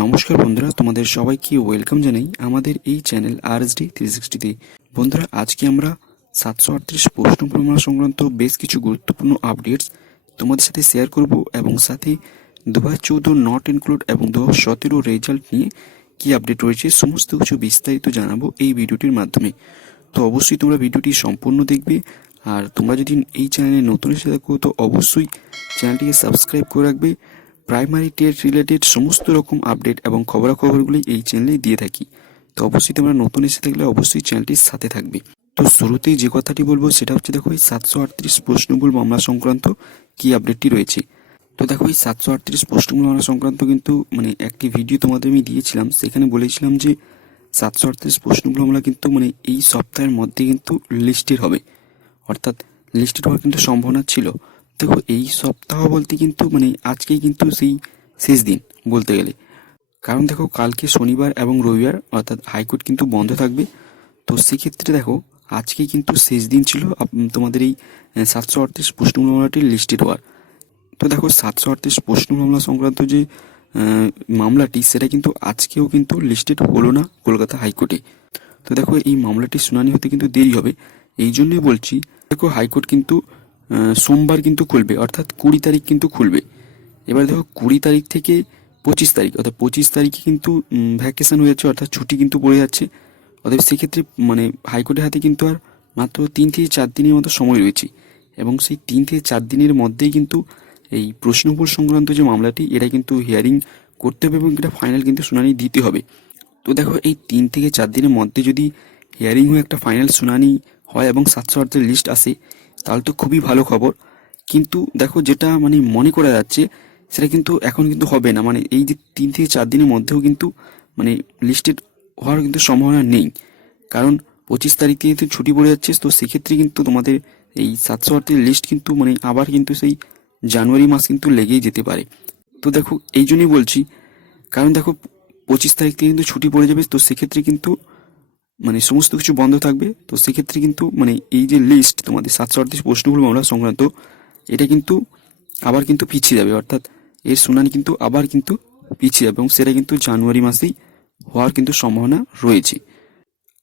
নমস্কার বন্ধুরা, তোমাদের সবাইকে ওয়েলকাম জানাই আমাদের এই চ্যানেল RSD 360তে। বন্ধুরা, আজকে আমরা 738 প্রশ্ন প্রমাণ সংক্রান্ত বেশ কিছু গুরুত্বপূর্ণ আপডেটস তোমাদের সাথে শেয়ার করব এবং সাথে 2014 নট ইনক্লুড এবং 2017 রেজাল্ট নিয়ে কি আপডেট রয়েছে সমস্ত কিছু বিস্তারিত জানাবো এই ভিডিওটির মাধ্যমে। তো অবশ্যই তোমরা ভিডিওটি সম্পূর্ণ দেখবে, আর তোমরা যদি এই চ্যানেলে নতুন এসে থাকো তো অবশ্যই চ্যানেলটিকে সাবস্ক্রাইব করে রাখবে। প্রাইমারি টেট রিলেটেড সমস্ত রকম আপডেট এবং খবরাখবরগুলি এই চ্যানেলেই দিয়ে থাকি। তো অবশ্যই তোমরা নতুন এসে থাকলে অবশ্যই চ্যানেলটির সাথে থাকবে। তো শুরুতেই যে কথাটি বলবো সেটা হচ্ছে, দেখো এই 738 প্রশ্নমূল মামলা সংক্রান্ত কি আপডেটটি রয়েছে। তো দেখো এই 738 প্রশ্নমূল মামলা সংক্রান্ত কিন্তু একটি ভিডিও তোমাদের আমি দিয়েছিলাম, সেখানে বলেছিলাম যে 738 প্রশ্নমূল মামলা কিন্তু এই সপ্তাহের মধ্যে কিন্তু লিস্টেড হবে, অর্থাৎ লিস্টেড হওয়ার কিন্তু সম্ভাবনা ছিল। দেখো এই সপ্তাহ বলতে কিন্তু আজকেই কিন্তু সেই শেষ দিন বলতে গেলে, কারণ দেখো কালকে শনিবার এবং রবিবার অর্থাৎ হাইকোর্ট কিন্তু বন্ধ থাকবে। তো সেক্ষেত্রে দেখো আজকেই কিন্তু শেষ দিন ছিল তোমাদের এই 738 প্রশ্নমূল মামলাটি লিস্টেড হওয়ার। তো দেখো 738 প্রশ্নমূল মামলা সংক্রান্ত যে মামলাটি সেটা কিন্তু আজকেও কিন্তু লিস্টেড হলো না কলকাতা হাইকোর্টে। তো দেখো এই মামলাটির শুনানি হতে কিন্তু দেরি হবে, এই জন্যই বলছি। দেখো হাইকোর্ট কিন্তু সোমবার কিন্তু খুলবে, অর্থাৎ 20 তারিখ কিন্তু খুলবে। এবার দেখো 20 তারিখ থেকে 25 তারিখ, অর্থাৎ 25 তারিখে কিন্তু ভ্যাকেশন হয়ে যাচ্ছে, অর্থাৎ ছুটি কিন্তু পড়ে যাচ্ছে। অতএব সেক্ষেত্রে হাইকোর্টের হাতে কিন্তু আর মাত্র 3 থেকে 4 দিনের মতো সময় রয়েছে, এবং সেই 3 থেকে 4 দিনের মধ্যেই কিন্তু এই প্রশ্নপূল সংক্রান্ত যে মামলাটি এটা কিন্তু হিয়ারিং করতে হবে এবং এটা ফাইনাল কিন্তু শুনানি দিতে হবে। তো দেখো এই 3 থেকে 4 দিনের মধ্যে যদি হিয়ারিং হয়ে একটা ফাইনাল শুনানি হয় এবং 738 লিস্ট আসে তাহলে তো খুবই ভালো খবর। কিন্তু দেখো যেটা মনে করা যাচ্ছে সেটা কিন্তু এখন কিন্তু হবে না, এই যে 3 থেকে 4 দিনের মধ্যেও কিন্তু লিস্টেড হওয়ার কিন্তু সম্ভাবনা নেই, কারণ 25 তারিখ থেকে তো ছুটি পড়ে যাচ্ছে। তো সেক্ষেত্রে কিন্তু তোমাদের এই 738 লিস্ট কিন্তু আবার কিন্তু সেই জানুয়ারি মাস কিন্তু লেগেই যেতে পারে। তো দেখো এই জন্যই বলছি, কারণ দেখো 25 তারিখ থেকে কিন্তু ছুটি পড়ে যাবে। তো সেক্ষেত্রে কিন্তু সমস্ত কিছু বন্ধ থাকবে। তো সেক্ষেত্রে কিন্তু এই যে লিস্ট তোমাদের 738 প্রশ্নমূল মামলা সংক্রান্ত এটা কিন্তু আবার কিন্তু পিছিয়ে যাবে, অর্থাৎ এর শুনানি কিন্তু আবার কিন্তু পিছিয়ে যাবে এবং সেটা কিন্তু জানুয়ারি মাসেই হওয়ার কিন্তু সম্ভাবনা রয়েছে।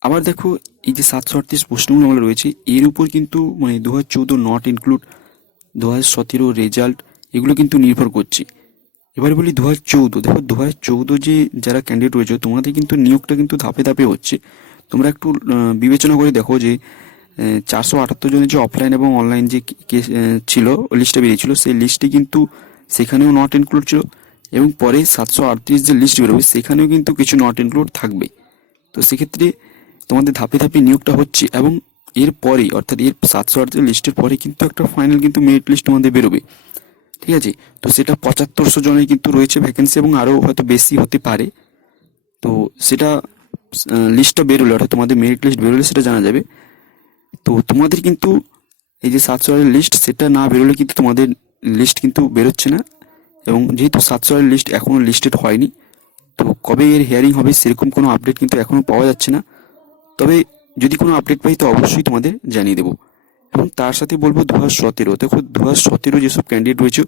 আবার দেখো এই যে 738 প্রশ্নমূল মামলা রয়েছে এর উপর কিন্তু 2014 নট ইনক্লুড, 2017 রেজাল্ট এগুলো কিন্তু নির্ভর করছে। এবারে বলি 2014, দেখো 2014 যে যারা ক্যান্ডিডেট রয়েছে তোমাদের কিন্তু নিয়োগটা কিন্তু ধাপে ধাপে হচ্ছে। তোমরা একটু বিবেচনা করে দেখো যে 478 জনের যে অফলাইন এবং অনলাইন যে কেস ছিল লিস্টটা বেরিয়েছিল, সেই লিস্টে কিন্তু সেখানেও নট ইনক্লুড ছিল, এবং পরে 738 যে লিস্ট বেরোবে সেখানেও কিন্তু কিছু নট ইনক্লুড থাকবে। তো সেক্ষেত্রে তোমাদের ধাপে ধাপে নিয়োগটা হচ্ছে, এবং এর পরে অর্থাৎ এর 738 লিস্টের পরে কিন্তু একটা ফাইনাল কিন্তু মেরিট লিস্ট তোমাদের বেরোবে, ঠিক আছে। তো সেটা 7500 জনের কিন্তু রয়েছে ভ্যাকেন্সি, এবং আরও হয়তো বেশি হতে পারে। তো সেটা লিস্টটা বেরোলে অর্থাৎ তোমাদের মেরিট লিস্ট বেরোলে সেটা জানা যাবে। তো তোমাদের কিন্তু এই যে 700 লিস্ট সেটা না বেরোলে কিন্তু তোমাদের লিস্ট কিন্তু বেরোচ্ছে না, এবং যেহেতু 700 লিস্ট এখনও লিস্টেড হয়নি, তো কবে এর হিয়ারিং হবে সেরকম কোনো আপডেট কিন্তু এখনও পাওয়া যাচ্ছে না। তবে যদি কোনো আপডেট পাই তো অবশ্যই তোমাদের জানিয়ে দেবো। এবং তার সাথে বলবো 2017, দেখো 2017 যেসব ক্যান্ডিডেট রয়েছে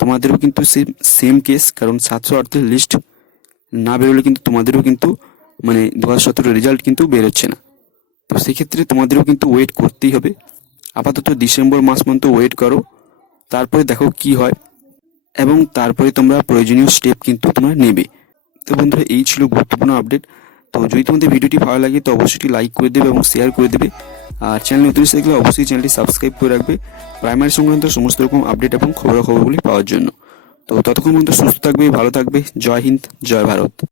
তোমাদেরও কিন্তু সেম কেস, কারণ 738 লিস্ট না বেরোলে কিন্তু তোমাদেরও কিন্তু 2017 রেজাল্ট কিন্তু বেরোচ্ছে না। তো সেক্ষেত্রে তোমাদেরও কিন্তু ওয়েট করতেই হবে। আপাতত ডিসেম্বর মাস পর্যন্ত ওয়েট করো, তারপরে দেখো কি হয়, এবং তারপরে তোমরা প্রয়োজনীয় স্টেপ কিন্তু তোমরা নেবে। তো বন্ধুরা, এই ছিল গুরুত্বপূর্ণ আপডেট। তো যদি তোমাদের ভিডিওটি ভালো লাগে তো অবশ্যই লাইক করে দেবে এবং শেয়ার করে দেবে, আর চ্যানেল নতুন এসে থাকলে অবশ্যই চ্যানেলটি সাবস্ক্রাইব করে রাখবে প্রাইমারি সংক্রান্ত সমস্ত রকম আপডেট এবং খবরাখবরগুলি পাওয়ার জন্য। তো ততক্ষণ পর্যন্ত সুস্থ থাকবে, ভালো থাকবে। জয় হিন্দ, জয় ভারত।